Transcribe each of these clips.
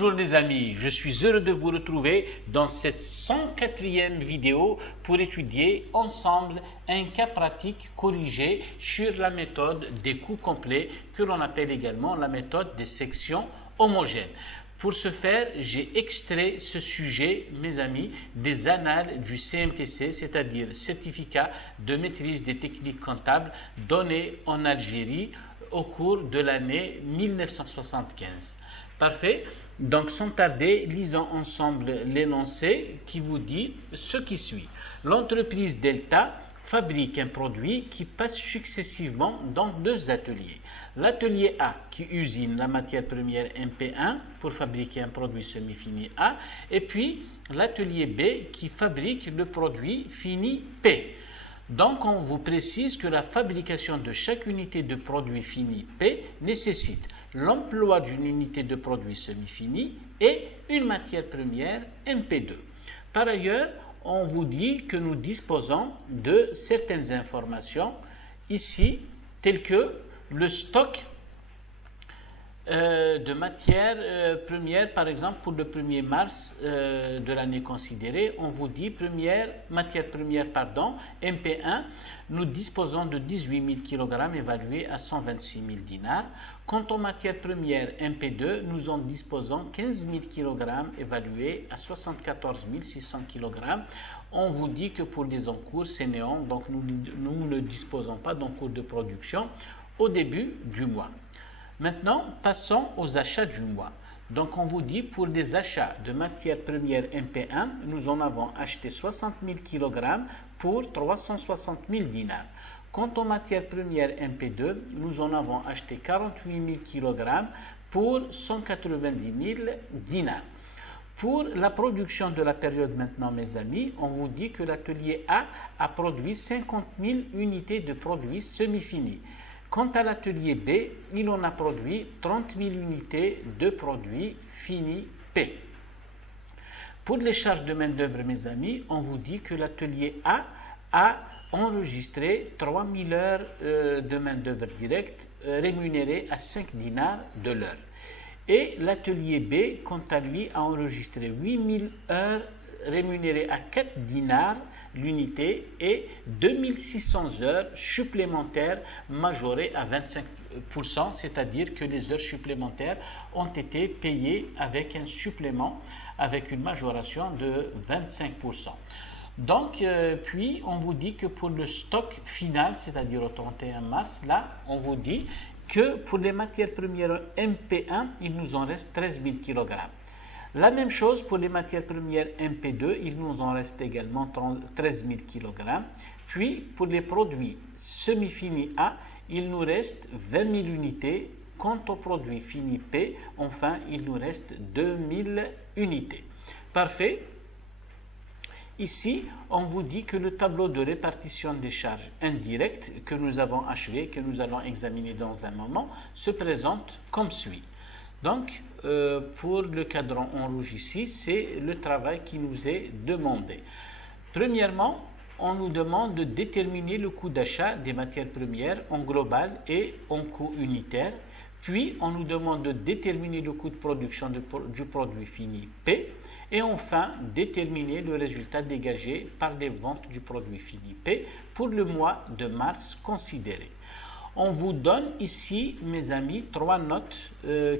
Bonjour les amis, je suis heureux de vous retrouver dans cette 104e vidéo pour étudier ensemble un cas pratique corrigé sur la méthode des coups complets que l'on appelle également la méthode des sections homogènes. Pour ce faire, j'ai extrait ce sujet, mes amis, des annales du CMTC, c'est-à-dire Certificat de maîtrise des techniques comptables donné en Algérie au cours de l'année 1975. Parfait. Donc, sans tarder, lisons ensemble l'énoncé qui vous dit ce qui suit. L'entreprise Delta fabrique un produit qui passe successivement dans deux ateliers. L'atelier A qui usine la matière première MP1 pour fabriquer un produit semi-fini A, et puis l'atelier B qui fabrique le produit fini P. Donc, on vous précise que la fabrication de chaque unité de produit fini P nécessite l'emploi d'une unité de produit semi-fini et une matière première MP2. Par ailleurs, on vous dit que nous disposons de certaines informations ici, telles que le stock de matières premières, par exemple pour le 1er mars de l'année considérée, on vous dit matière première, MP1, nous disposons de 18 000 kg évalués à 126 000 dinars. Quant aux matières premières MP2, nous en disposons 15 000 kg évalués à 74 600 kg. On vous dit que pour les encours, c'est néant, donc nous ne disposons pas d'encours de production au début du mois. Maintenant, passons aux achats du mois. Donc, on vous dit pour les achats de matières premières MP1, nous en avons acheté 60 000 kg pour 360 000 dinars. Quant aux matières premières MP2, nous en avons acheté 48 000 kg pour 190 000 dinars. Pour la production de la période maintenant, mes amis, on vous dit que l'atelier A a produit 50 000 unités de produits semi-finis. Quant à l'atelier B, il en a produit 30 000 unités de produits finis P. Pour les charges de main-d'œuvre, mes amis, on vous dit que l'atelier A a enregistré 3 000 heures de main-d'œuvre directe rémunérées à 5 dinars de l'heure. Et l'atelier B, quant à lui, a enregistré 8 000 heures rémunérées à 4 dinars l'unité et 2600 heures supplémentaires majorées à 25%, c'est-à-dire que les heures supplémentaires ont été payées avec un supplément, avec une majoration de 25%. Donc, puis on vous dit que pour le stock final, c'est-à-dire au 31 mars, là, on vous dit que pour les matières premières MP1, il nous en reste 13 000 kg. La même chose pour les matières premières MP2, il nous en reste également 13 000 kg. Puis pour les produits semi-finis A, il nous reste 20 000 unités. Quant aux produits finis P, enfin, il nous reste 2 000 unités. Parfait. Ici, on vous dit que le tableau de répartition des charges indirectes que nous avons achevé, que nous allons examiner dans un moment, se présente comme suit. Donc, pour le cadran en rouge ici, c'est le travail qui nous est demandé. Premièrement, on nous demande de déterminer le coût d'achat des matières premières en global et en coût unitaire. Puis, on nous demande de déterminer le coût de production du produit fini P. Et enfin, déterminer le résultat dégagé par les ventes du produit fini P pour le mois de mars considéré. On vous donne ici, mes amis, 3 notes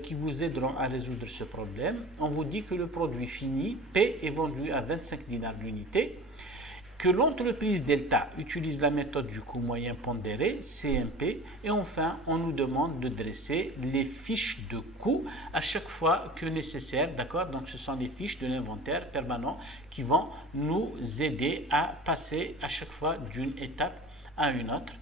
qui vous aideront à résoudre ce problème. On vous dit que le produit fini P est vendu à 25 dinars l'unité, que l'entreprise Delta utilise la méthode du coût moyen pondéré, CMP, et enfin, on nous demande de dresser les fiches de coût à chaque fois que nécessaire, d'accord? Donc, ce sont les fiches de l'inventaire permanent qui vont nous aider à passer à chaque fois d'une étape à une autre.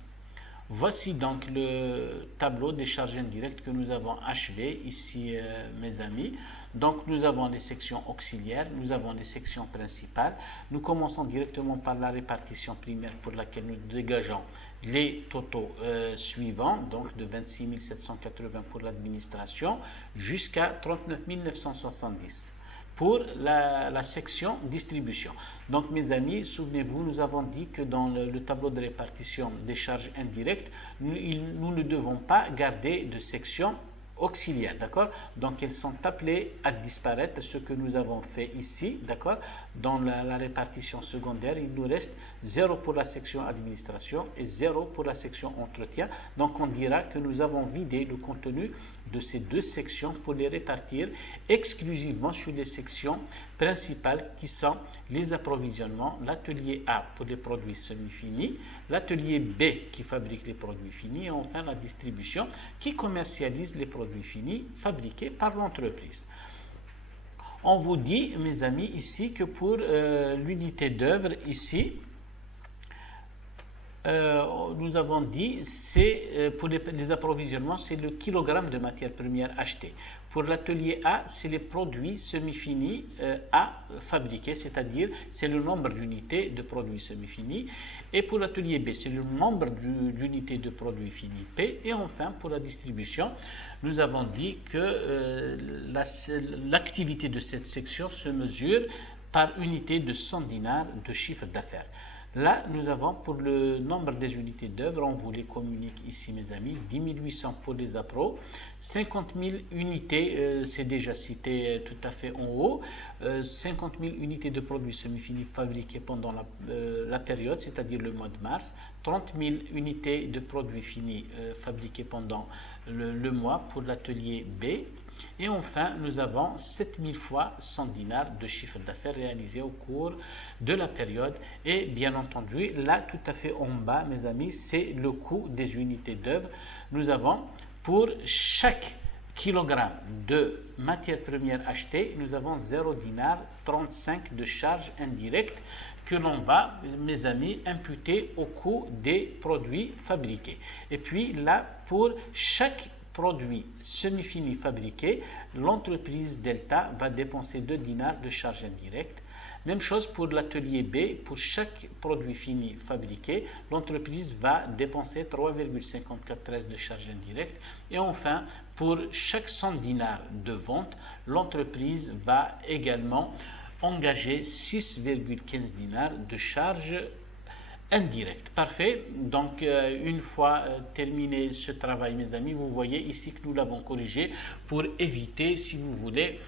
Voici donc le tableau des charges indirectes que nous avons achevé ici, mes amis. Donc, nous avons les sections auxiliaires, nous avons les sections principales. Nous commençons directement par la répartition primaire pour laquelle nous dégageons les totaux suivants, donc de 26 780 pour l'administration jusqu'à 39 970. Pour la section distribution. Donc, mes amis, souvenez-vous, nous avons dit que dans le tableau de répartition des charges indirectes, nous ne devons pas garder de section auxiliaires, d'accord? Donc elles sont appelées à disparaître, ce que nous avons fait ici, d'accord? Dans la répartition secondaire, il nous reste 0 pour la section administration et 0 pour la section entretien. Donc on dira que nous avons vidé le contenu de ces deux sections pour les répartir exclusivement sur les sections principales qui sont les approvisionnements, l'atelier A pour les produits semi-finis, l'atelier B qui fabrique les produits finis et enfin la distribution qui commercialise les produits finis fabriqués par l'entreprise. On vous dit, mes amis, ici que pour l'unité d'œuvre, ici, nous avons dit, c'est pour les approvisionnements, c'est le kilogramme de matières premières achetées. Pour l'atelier A, c'est les produits semi-finis à fabriquer, c'est-à-dire c'est le nombre d'unités de produits semi-finis. Et pour l'atelier B, c'est le nombre d'unités de produits finis P. Et enfin, pour la distribution, nous avons dit que l'activité de cette section se mesure par unité de 100 dinars de chiffre d'affaires. Là, nous avons pour le nombre des unités d'œuvre, on vous les communique ici, mes amis, 10 800 pour les appros, 50 000 unités, c'est déjà cité tout à fait en haut, 50 000 unités de produits semi-finis fabriqués pendant la période, c'est-à-dire le mois de mars, 30 000 unités de produits finis fabriqués pendant le mois pour l'atelier B. Et enfin, nous avons 7000 fois 100 dinars de chiffre d'affaires réalisé au cours de la période. Et bien entendu, là, tout à fait en bas, mes amis, c'est le coût des unités d'œuvre. Nous avons pour chaque kilogramme de matière première achetée, nous avons 0 dinar 35 de charges indirectes que l'on va, mes amis, imputer au coût des produits fabriqués. Et puis là, pour chaque produit semi-fini fabriqué, l'entreprise Delta va dépenser 2 dinars de charges indirectes. Même chose pour l'atelier B, pour chaque produit fini fabriqué, l'entreprise va dépenser 3,54 de charges indirectes. Et enfin, pour chaque 100 dinars de vente, l'entreprise va également engager 6,15 dinars de charges indirectes. Parfait. Donc, une fois terminé ce travail, mes amis, vous voyez ici que nous l'avons corrigé pour éviter, si vous voulez,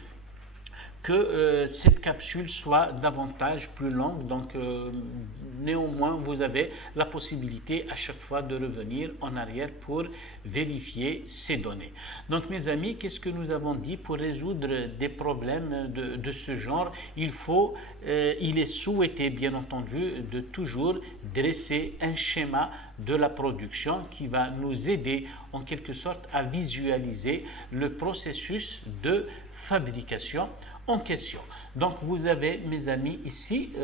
que cette capsule soit davantage plus longue. Donc, néanmoins, vous avez la possibilité à chaque fois de revenir en arrière pour vérifier ces données. Donc, mes amis, qu'est-ce que nous avons dit pour résoudre des problèmes de ce genre? Il est souhaité, bien entendu, de toujours dresser un schéma de la production qui va nous aider en quelque sorte à visualiser le processus de fabrication en question. Donc vous avez, mes amis, ici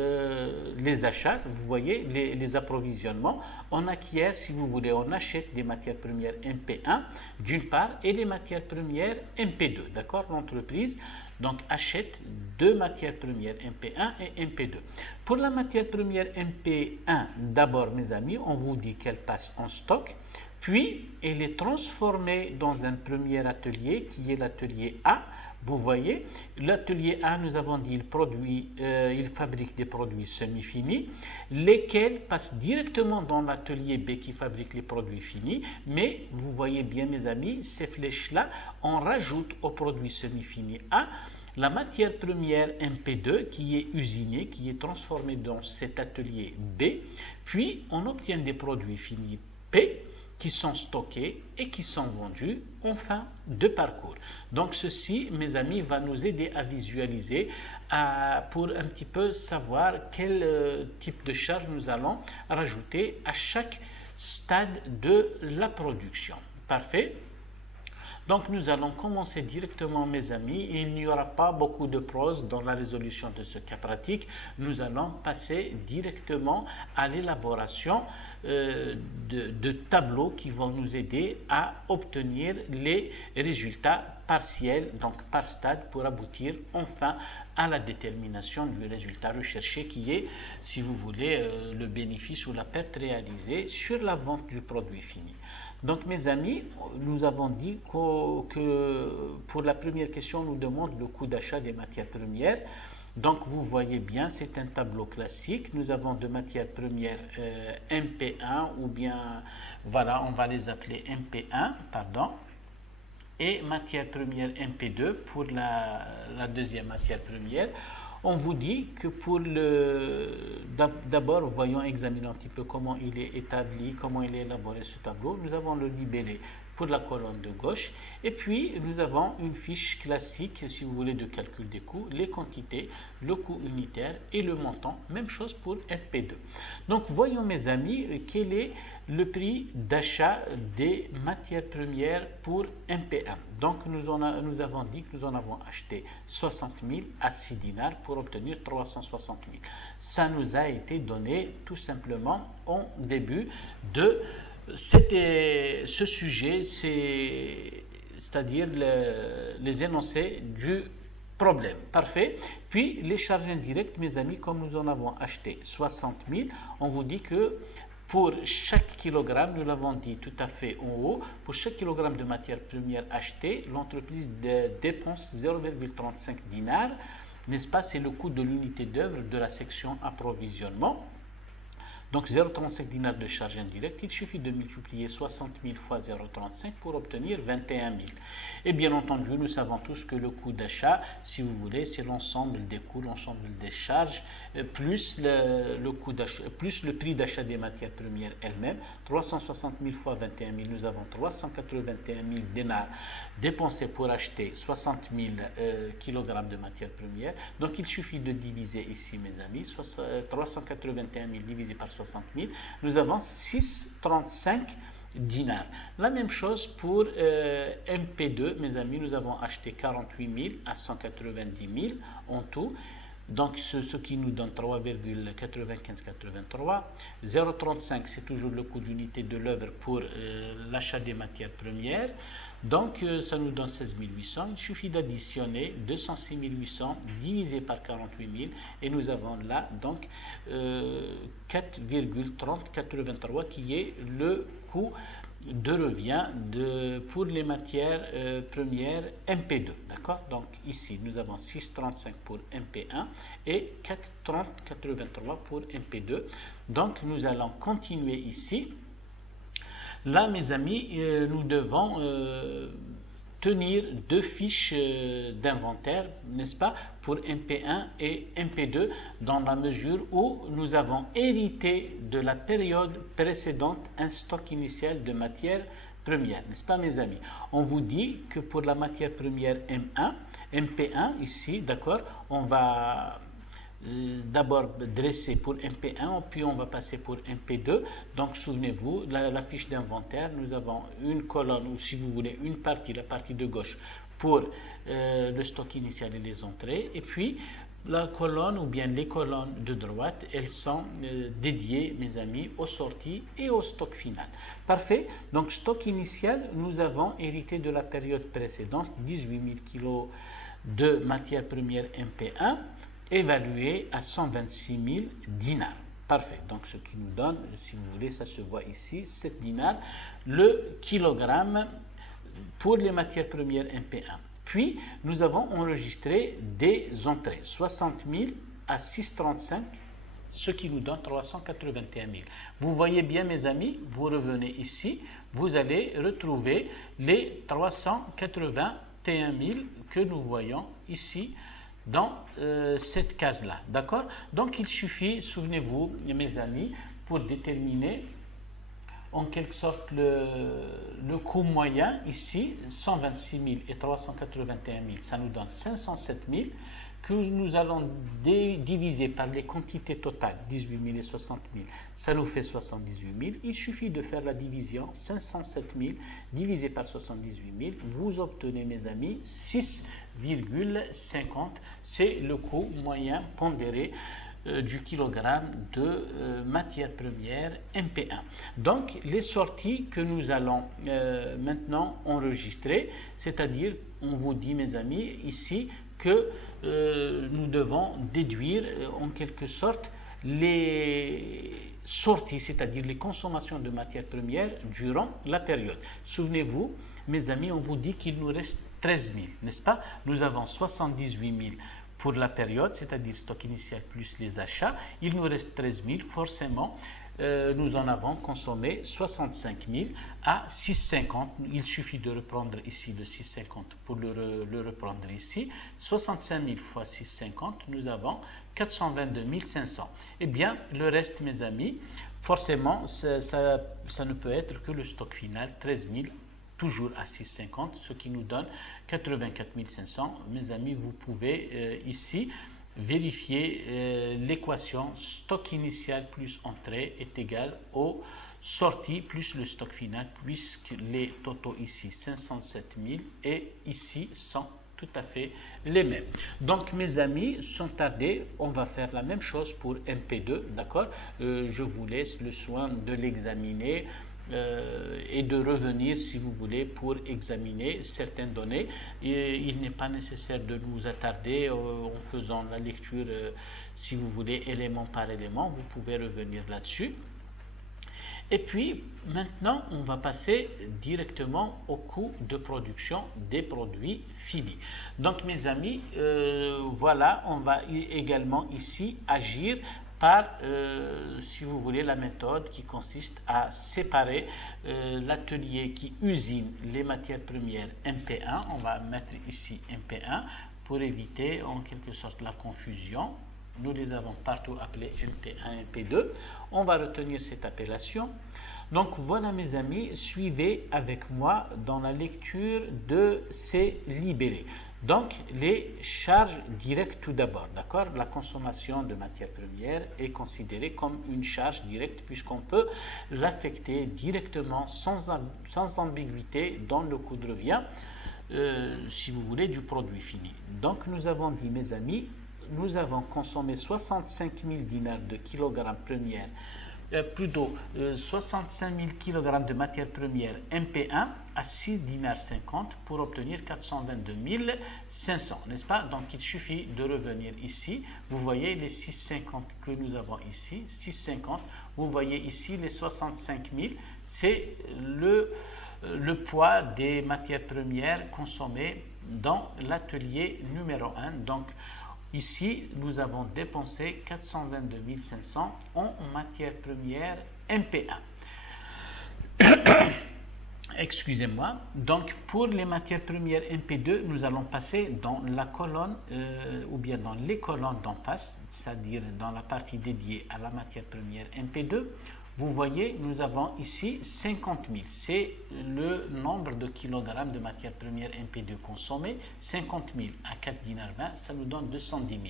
les achats, vous voyez les approvisionnements. On acquiert, si vous voulez, on achète des matières premières MP1 d'une part et les matières premières MP2, d'accord? L'entreprise donc achète deux matières premières MP1 et MP2. Pour la matière première MP1, d'abord, mes amis, on vous dit qu'elle passe en stock, puis elle est transformée dans un premier atelier qui est l'atelier A. Vous voyez, l'atelier A, nous avons dit, il fabrique des produits semi-finis, lesquels passent directement dans l'atelier B qui fabrique les produits finis. Mais vous voyez bien, mes amis, ces flèches-là, on rajoute aux produits semi-finis A la matière première MP2 qui est usinée, qui est transformée dans cet atelier B. Puis, on obtient des produits finis P qui sont stockés et qui sont vendus en fin de parcours. Donc ceci, mes amis, va nous aider à visualiser pour un petit peu savoir quel type de charge nous allons rajouter à chaque stade de la production. Parfait. Donc nous allons commencer directement, mes amis. Il n'y aura pas beaucoup de prose dans la résolution de ce cas pratique. Nous allons passer directement à l'élaboration de tableaux qui vont nous aider à obtenir les résultats partiels, donc par stade, pour aboutir enfin à la détermination du résultat recherché qui est, si vous voulez, le bénéfice ou la perte réalisée sur la vente du produit fini. Donc, mes amis, nous avons dit que pour la première question, on nous demande le coût d'achat des matières premières. Donc, vous voyez bien, c'est un tableau classique. Nous avons deux matières premières MP1 ou bien, voilà, on va les appeler MP1, pardon. et matière première MP2 pour la deuxième matière première. On vous dit que pour d'abord, voyons examiner un petit peu comment il est établi, comment il est élaboré ce tableau. Nous avons le libellé pour la colonne de gauche et puis nous avons une fiche classique, si vous voulez, de calcul des coûts, les quantités, le coût unitaire et le montant. Même chose pour MP2. Donc voyons mes amis quel est le prix d'achat des matières premières pour MP1. Donc nous avons dit que nous en avons acheté 60 000 à 6 dinars pour obtenir 360 000. Ça nous a été donné tout simplement en début de ce sujet, c'est-à-dire les énoncés du problème. Parfait. Puis les charges indirectes, mes amis, comme nous en avons acheté 60 000, on vous dit que pour chaque kilogramme, nous l'avons dit tout à fait en haut, pour chaque kilogramme de matière première achetée, l'entreprise dépense 0,35 dinars, n'est-ce pas? C'est le coût de l'unité d'œuvre de la section approvisionnement. Donc 0,35 dinars de charge indirecte, il suffit de multiplier 60 000 fois 0,35 pour obtenir 21 000. Et bien entendu, nous savons tous que le coût d'achat, si vous voulez, c'est l'ensemble des coûts, l'ensemble des charges, plus le prix d'achat des matières premières elles-mêmes. 360 000 fois 21 000, nous avons 381 000 dinars dépensés pour acheter 60 000 kg de matières premières. Donc il suffit de diviser ici, mes amis, 381 000 divisé par 60 000, nous avons 6,35 dinars. La même chose pour MP2, mes amis, nous avons acheté 48 000 à 190 000 en tout. Donc ce qui nous donne 3,9583. 0,35 c'est toujours le coût d'unité de l'œuvre pour l'achat des matières premières. Donc ça nous donne 16 800. Il suffit d'additionner 206 800 divisé par 48 000 et nous avons là donc 4,3083 qui est le coût de revient pour les matières premières MP2. D'accord? Donc ici, nous avons 6,35 pour MP1 et 4,3083 pour MP2. Donc nous allons continuer ici. Là, mes amis, nous devons tenir deux fiches d'inventaire, n'est-ce pas, pour MP1 et MP2, dans la mesure où nous avons hérité de la période précédente un stock initial de matières premières, n'est-ce pas, mes amis? On vous dit que pour la matière première MP1, ici, d'accord, on va d'abord dresser pour MP1, puis on va passer pour MP2. Donc souvenez-vous, la fiche d'inventaire, nous avons une colonne, ou si vous voulez, une partie, la partie de gauche, pour le stock initial et les entrées, et puis la colonne ou bien les colonnes de droite, elles sont dédiées, mes amis, aux sorties et au stock final. Parfait. Donc stock initial, nous avons hérité de la période précédente, 18 000 kg de matière première MP1, évalué à 126 000 dinars. Parfait. Donc, ce qui nous donne, si vous voulez, ça se voit ici, 7 dinars le kilogramme pour les matières premières MP1. Puis, nous avons enregistré des entrées, 60 000 à 6,35, ce qui nous donne 381 000. Vous voyez bien, mes amis, vous revenez ici, vous allez retrouver les 381 000 que nous voyons ici dans cette case-là, d'accord? Donc, il suffit, souvenez-vous, mes amis, pour déterminer en quelque sorte le coût moyen, ici, 126 000 et 381 000, ça nous donne 507 000, que nous allons diviser par les quantités totales, 18 000 et 60 000, ça nous fait 78 000. Il suffit de faire la division, 507 000 divisé par 78 000, vous obtenez, mes amis, 6,50. C'est le coût moyen pondéré du kilogramme de matière première MP1. Donc, les sorties que nous allons maintenant enregistrer, c'est-à-dire, on vous dit, mes amis, ici, que nous devons déduire en quelque sorte les sorties, c'est-à-dire les consommations de matières premières durant la période. Souvenez-vous, mes amis, on vous dit qu'il nous reste 13 000, n'est-ce pas? Nous avons 78 000 pour la période, c'est-à-dire stock initial plus les achats. Il nous reste 13 000, forcément. nous en avons consommé 65 000 à 6,50. Il suffit de reprendre ici le 6,50 pour le reprendre ici. 65 000 fois 6,50, nous avons 422 500. Eh bien, le reste, mes amis, forcément, ça ne peut être que le stock final, 13 000, toujours à 6,50, ce qui nous donne 84 500. Mes amis, vous pouvez ici vérifier l'équation stock initial plus entrée est égal au sortie plus le stock final, puisque les totaux ici 507 000 et ici sont tout à fait les mêmes. Donc mes amis, sans tarder, on va faire la même chose pour MP2, d'accord? Je vous laisse le soin de l'examiner et de revenir si vous voulez pour examiner certaines données. Et il n'est pas nécessaire de nous attarder en faisant la lecture, si vous voulez, élément par élément, vous pouvez revenir là-dessus. Et puis maintenant, on va passer directement au coût de production des produits finis. Donc mes amis, voilà, on va également ici agir par, si vous voulez, la méthode qui consiste à séparer l'atelier qui usine les matières premières MP1. On va mettre ici MP1 pour éviter en quelque sorte la confusion. Nous les avons partout appelés MP1, MP2. On va retenir cette appellation. Donc voilà mes amis, suivez avec moi dans la lecture de ces libellés. Donc les charges directes tout d'abord, d'accord? La consommation de matières premières est considérée comme une charge directe puisqu'on peut l'affecter directement sans ambiguïté dans le coût de revient, si vous voulez, du produit fini. Donc nous avons dit mes amis, nous avons consommé 65 000 dinars de kilogrammes premières, plutôt 65 000 kg de matières premières MP1 à 6 dinars 50 pour obtenir 422 500, n'est-ce pas? Donc il suffit de revenir ici, vous voyez les 6,50 que nous avons ici, 6,50, vous voyez ici les 65 000, c'est le poids des matières premières consommées dans l'atelier numéro 1. Donc ici, nous avons dépensé 422 500 en matière première MP1. Excusez-moi. Donc, pour les matières premières MP2, nous allons passer dans la colonne ou bien dans les colonnes d'en face, c'est-à-dire dans la partie dédiée à la matière première MP2. Vous voyez, nous avons ici 50 000. C'est le nombre de kilogrammes de matière première MP2 consommée. 50 000 à 4 dinars 20, ça nous donne 210 000.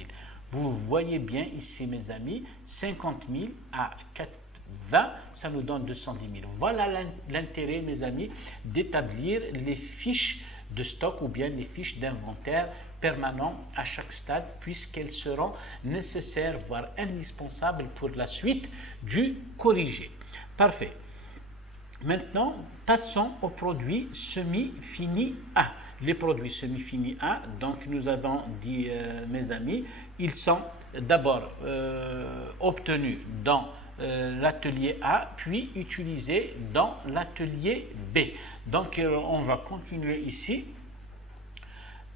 Vous voyez bien ici, mes amis, 50 000 à 4,20, ça nous donne 210 000. Voilà l'intérêt, mes amis, d'établir les fiches de stock ou bien les fiches d'inventaire permanent à chaque stade, puisqu'elles seront nécessaires, voire indispensables pour la suite du corrigé. Parfait. Maintenant, passons aux produits semi-finis A. Les produits semi-finis A, donc nous avons dit, mes amis, ils sont d'abord obtenus dans l'atelier A, puis utilisés dans l'atelier B. Donc, on va continuer ici.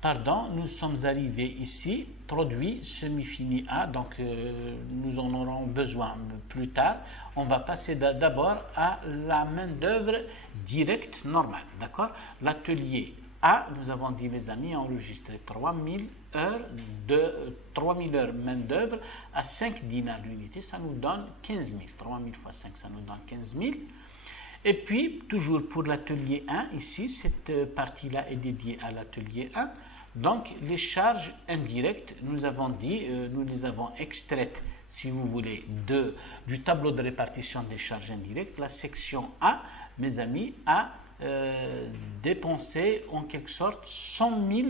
Pardon, nous sommes arrivés ici, produit semi-fini A, donc nous en aurons besoin plus tard. On va passer d'abord à la main-d'œuvre directe normale, d'accord? L'atelier A, nous avons dit, mes amis, enregistré 3000 heures main-d'œuvre à 5 dinars l'unité, ça nous donne 15 000. 3000 fois 5, ça nous donne 15 000. Et puis, toujours pour l'atelier 1, ici, cette partie-là est dédiée à l'atelier 1. Donc, les charges indirectes, nous avons dit, nous les avons extraites, si vous voulez, du tableau de répartition des charges indirectes. La section A, mes amis, a dépensé en quelque sorte 100 000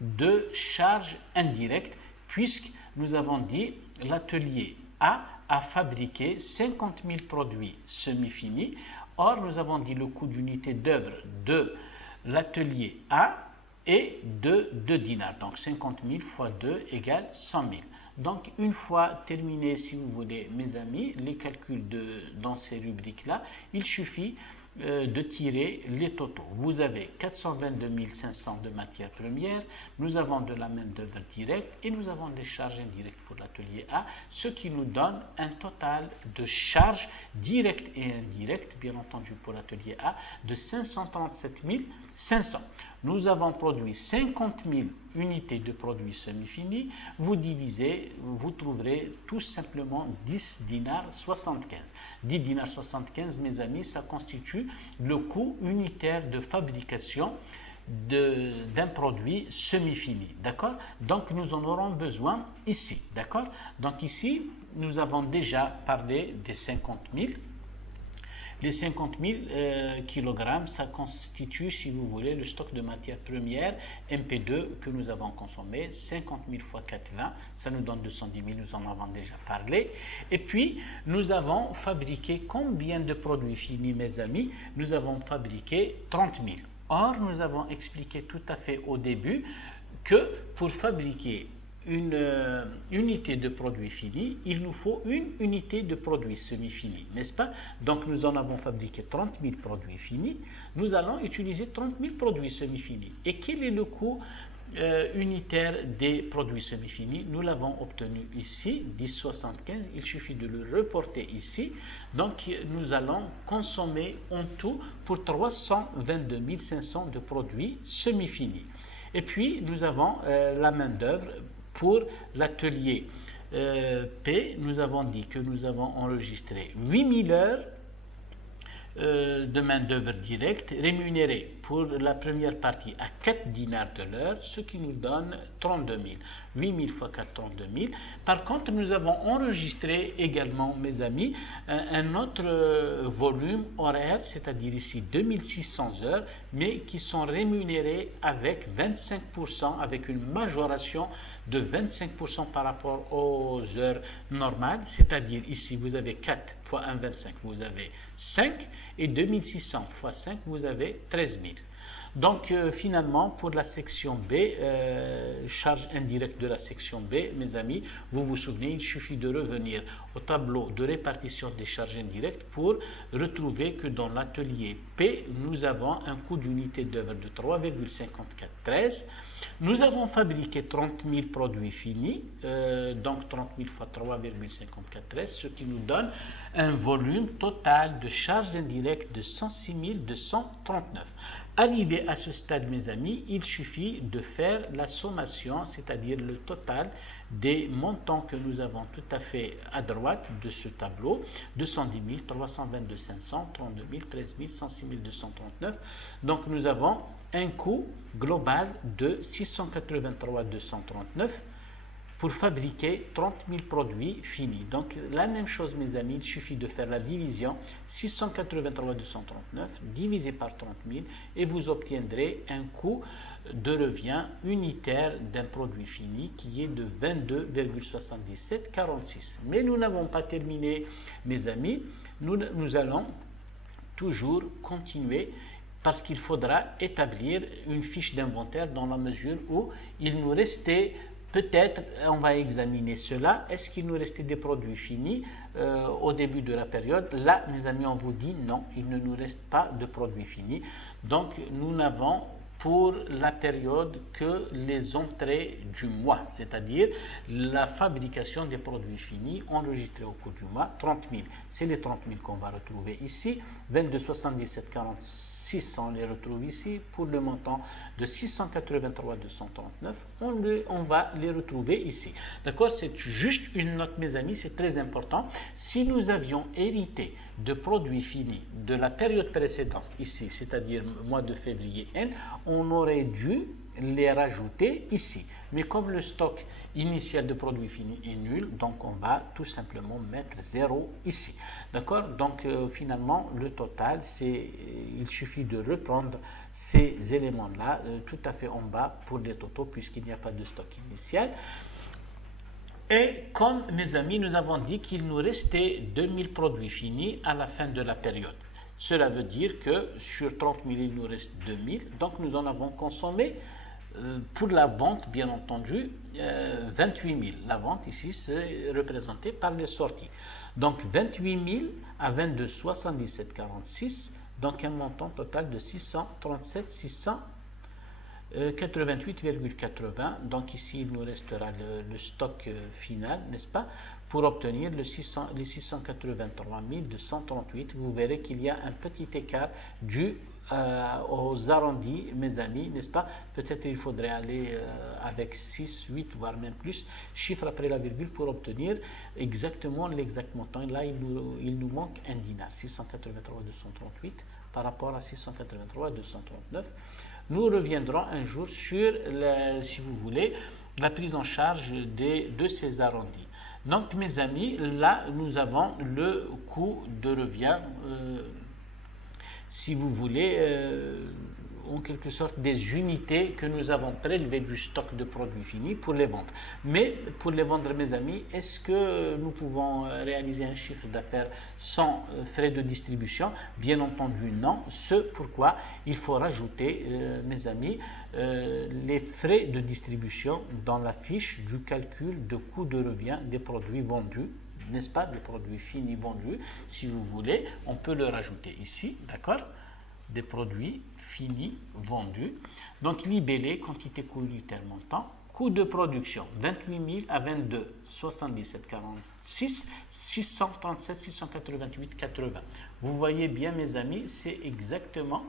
de charges indirectes, puisque nous avons dit l'atelier A a fabriqué 50 000 produits semi-finis. Or, nous avons dit le coût d'unité d'œuvre de l'atelier A est de 2 dinars. Donc, 50 000 fois 2 égale 100 000. Donc, une fois terminé, si vous voulez, mes amis, les calculs dans ces rubriques-là, il suffit de tirer les totaux. Vous avez 422 500 de matières premières, nous avons de la main-d'œuvre directe et nous avons des charges indirectes pour l'atelier A, ce qui nous donne un total de charges directes et indirectes, bien entendu pour l'atelier A, de 537 500. Nous avons produit 50 000 unités de produits semi-finis. Vous divisez, vous trouverez tout simplement 10 dinars 75. 10 dinars 75, mes amis, ça constitue le coût unitaire de fabrication d'un produit semi-fini, d'accord? Donc nous en aurons besoin ici, d'accord? Donc ici, nous avons déjà parlé des 50 000. Les 50 000 kg, ça constitue, si vous voulez, le stock de matières premières MP2 que nous avons consommé. 50 000 fois 4,20, ça nous donne 210 000, nous en avons déjà parlé. Et puis, nous avons fabriqué combien de produits finis, mes amis? Nous avons fabriqué 30 000. Or, nous avons expliqué tout à fait au début que pour fabriquer une unité de produit fini, il nous faut une unité de produit semi-fini, n'est-ce pas? Donc nous en avons fabriqué 30 000 produits finis, nous allons utiliser 30 000 produits semi-finis. Et quel est le coût unitaire des produits semi-finis? Nous l'avons obtenu ici, 10,75, il suffit de le reporter ici. Donc nous allons consommer en tout pour 322 500 de produits semi-finis. Et puis nous avons la main-d'œuvre. Pour l'atelier P, nous avons dit que nous avons enregistré 8000 heures de main-d'œuvre directe rémunérée pour la première partie à 4 dinars de l'heure, ce qui nous donne 32 000. 8 000 fois 4, 32 000. Par contre, nous avons enregistré également, mes amis, un autre volume horaire, c'est-à-dire ici 2600 heures, mais qui sont rémunérés avec 25%, avec une majoration de 25% par rapport aux heures normales, c'est-à-dire ici vous avez 4 fois 1,25, vous avez 5, et 2600 fois 5, vous avez 13 000. Donc finalement, pour la section B, charge indirecte de la section B, mes amis, vous vous souvenez, il suffit de revenir au tableau de répartition des charges indirectes pour retrouver que dans l'atelier P, nous avons un coût d'unité d'œuvre de 3,5413. Nous avons fabriqué 30 000 produits finis, donc 30 000 fois 3,5413, ce qui nous donne un volume total de charges indirectes de 106 239. Arrivé à ce stade, mes amis, il suffit de faire la sommation, c'est-à-dire le total des montants que nous avons tout à fait à droite de ce tableau, 210 000, 322 500, 32 000, 13 000, 106 239. Donc nous avons un coût global de 683 239 pour fabriquer 30 000 produits finis. Donc la même chose, mes amis, il suffit de faire la division 683 239 divisé par 30 000 et vous obtiendrez un coût de revient unitaire d'un produit fini qui est de 22,7746. Mais nous n'avons pas terminé, mes amis, nous allons toujours continuer parce qu'il faudra établir une fiche d'inventaire dans la mesure où il nous restait peut-être, on va examiner cela, est-ce qu'il nous restait des produits finis au début de la période? Là, mes amis, on vous dit non, il ne nous reste pas de produits finis. Donc, nous n'avons pour la période que les entrées du mois, c'est-à-dire la fabrication des produits finis enregistrés au cours du mois, 30 000. C'est les 30 000 qu'on va retrouver ici, 22,77,46. On les retrouve ici pour le montant de 683 239. On va les retrouver ici. D'accord? C'est juste une note, mes amis, c'est très important. Si nous avions hérité de produits finis de la période précédente, ici, c'est-à-dire mois de février N, on aurait dû les rajouter ici. Mais comme le stock initial de produits finis est nul, donc on va tout simplement mettre 0 ici. D'accord? Donc finalement, le total, il suffit de reprendre ces éléments-là tout à fait en bas pour les totaux puisqu'il n'y a pas de stock initial. Et comme, mes amis, nous avons dit qu'il nous restait 2000 produits finis à la fin de la période. Cela veut dire que sur 30 000, il nous reste 2000. Donc nous en avons consommé pour la vente, bien entendu, 28 000. La vente ici, c'est représenté par les sorties. Donc 28 000 à 22,77,46, Donc un montant total de 637 688,80. Donc ici, il nous restera le stock final, n'est-ce pas, pour obtenir les 683 238. Vous verrez qu'il y a un petit écart dû aux arrondis, mes amis, n'est-ce pas? Peut-être il faudrait aller avec 6, 8, voire même plus, chiffre après la virgule pour obtenir exactement l'exact montant. Là, il nous manque un dinar, 683 238 par rapport à 683 239. Nous reviendrons un jour sur, si vous voulez, la prise en charge de ces arrondis. Donc, mes amis, là, nous avons le coût de revient, si vous voulez, en quelque sorte des unités que nous avons prélevées du stock de produits finis pour les vendre. Mais pour les vendre, mes amis, est-ce que nous pouvons réaliser un chiffre d'affaires sans frais de distribution? Bien entendu, non. Ce pourquoi il faut rajouter, mes amis, les frais de distribution dans la fiche du calcul de coût de revient des produits vendus, n'est-ce pas, des produits finis vendus. Si vous voulez, on peut le rajouter ici, d'accord, des produits finis vendus. Donc libellé, quantité coût unitaire montant, coût de production 28 000 à 22 77 46 637 688 80. Vous voyez bien, mes amis, c'est exactement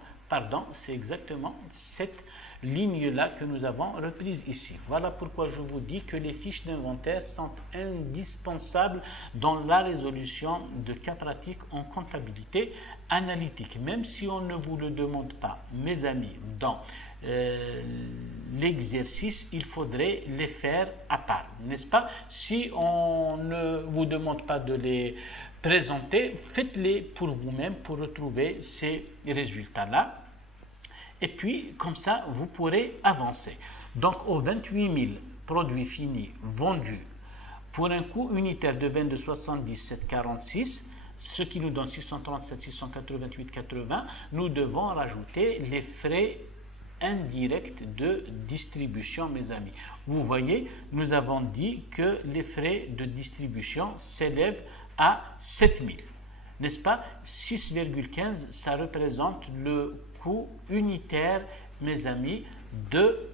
cette ligne-là que nous avons reprise ici. Voilà pourquoi je vous dis que les fiches d'inventaire sont indispensables dans la résolution de cas pratiques en comptabilité analytique. Même si on ne vous le demande pas, mes amis, dans l'exercice, il faudrait les faire à part, n'est-ce pas? Si on ne vous demande pas de les présenter, faites-les pour vous-même pour retrouver ces résultats-là. Et puis, comme ça, vous pourrez avancer. Donc, aux 28 000 produits finis vendus pour un coût unitaire de 22,77,46, ce qui nous donne 637, 688, 80, nous devons rajouter les frais indirects de distribution, mes amis. Vous voyez, nous avons dit que les frais de distribution s'élèvent à 7 000. N'est-ce pas? 6,15, ça représente le coût unitaire, mes amis, de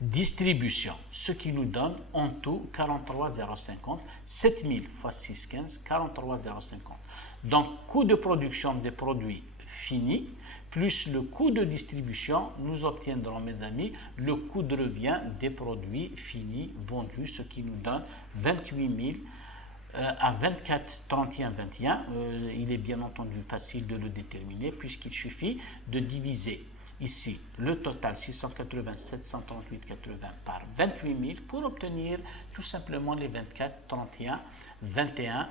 distribution, ce qui nous donne en tout 43,050, 7000 fois 6,15, 43,050. Donc, coût de production des produits finis, plus le coût de distribution, nous obtiendrons, mes amis, le coût de revient des produits finis vendus, ce qui nous donne 28 000 à 24, 31, 21, il est bien entendu facile de le déterminer puisqu'il suffit de diviser ici le total 680, 738, 80 par 28 000 pour obtenir tout simplement les 24, 31, 21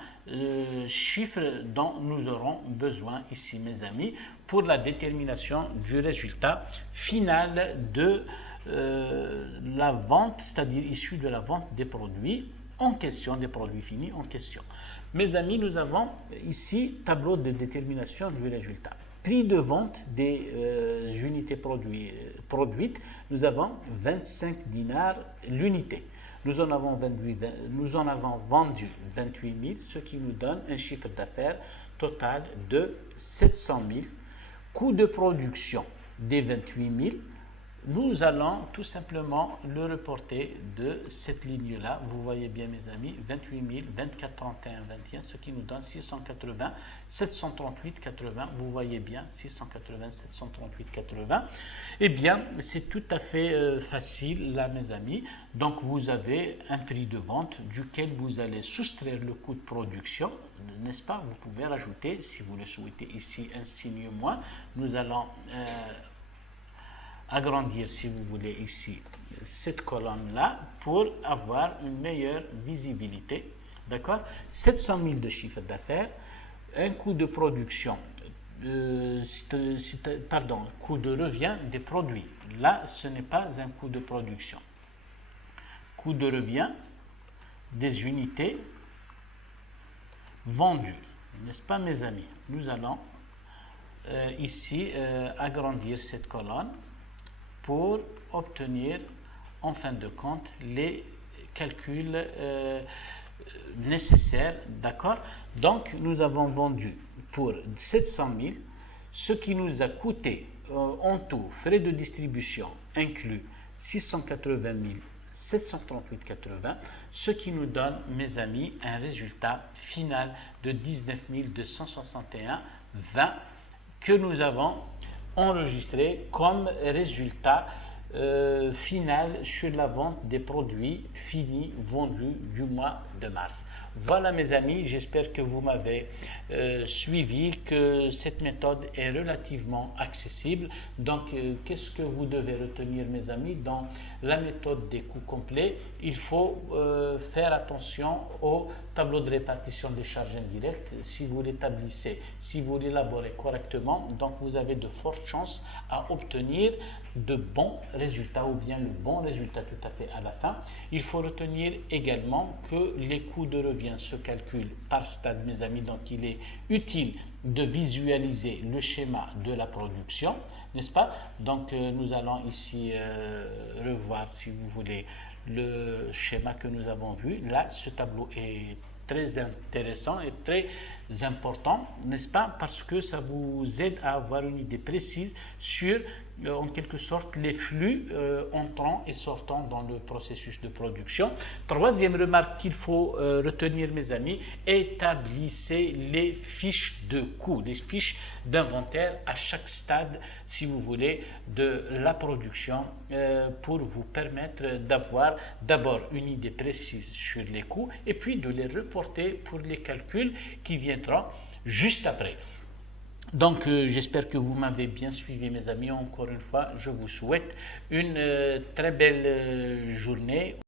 chiffres dont nous aurons besoin ici, mes amis, pour la détermination du résultat final de la vente, c'est-à-dire issu de la vente des produits en question, des produits finis en question. Mes amis, nous avons ici tableau de détermination du résultat. Prix de vente des unités produites, nous avons 25 dinars l'unité. Nous en avons vendu 28 000, ce qui nous donne un chiffre d'affaires total de 700 000. Coût de production des 28 000, nous allons tout simplement le reporter de cette ligne-là. Vous voyez bien, mes amis, 28 000, 24, 31, 21, ce qui nous donne 680, 738, 80. Vous voyez bien, 680, 738, 80. Eh bien, c'est tout à fait facile, là, mes amis. Donc, vous avez un prix de vente duquel vous allez soustraire le coût de production, n'est-ce pas? Vous pouvez rajouter, si vous le souhaitez, ici un signe moins. Nous allons agrandir, si vous voulez, ici cette colonne-là pour avoir une meilleure visibilité. D'accord? 700 000 de chiffre d'affaires, un coût de production, coût de revient des produits. Là, ce n'est pas un coût de production. Coût de revient des unités vendues. N'est-ce pas, mes amis? Nous allons ici agrandir cette colonne pour obtenir en fin de compte les calculs nécessaires, d'accord? Donc nous avons vendu pour 700 000 ce qui nous a coûté en tout, frais de distribution inclus, 680 738,80, ce qui nous donne, mes amis, un résultat final de 19 261,20 que nous avons enregistré comme résultat final sur la vente des produits finis vendus du mois de mars. Voilà mes amis, j'espère que vous m'avez suivi, que cette méthode est relativement accessible. Donc qu'est-ce que vous devez retenir mes amis? Dans la méthode des coûts complets, il faut faire attention au tableau de répartition des charges indirectes. Si vous l'établissez, si vous l'élaborez correctement, donc vous avez de fortes chances à obtenir de bons résultats ou bien le bon résultat tout à fait à la fin. Il faut retenir également que les coûts de revient se calculent par stade mes amis, donc il est utile de visualiser le schéma de la production, n'est-ce pas? Donc nous allons ici revoir si vous voulez le schéma que nous avons vu. Là ce tableau est très intéressant et très important, n'est-ce pas? Parce que ça vous aide à avoir une idée précise sur en quelque sorte les flux entrant et sortant dans le processus de production. Troisième remarque qu'il faut retenir mes amis, établissez les fiches de coûts, les fiches d'inventaire à chaque stade si vous voulez de la production pour vous permettre d'avoir d'abord une idée précise sur les coûts et puis de les reporter pour les calculs qui viendront juste après. Donc j'espère que vous m'avez bien suivi mes amis. Encore une fois, je vous souhaite une très belle journée.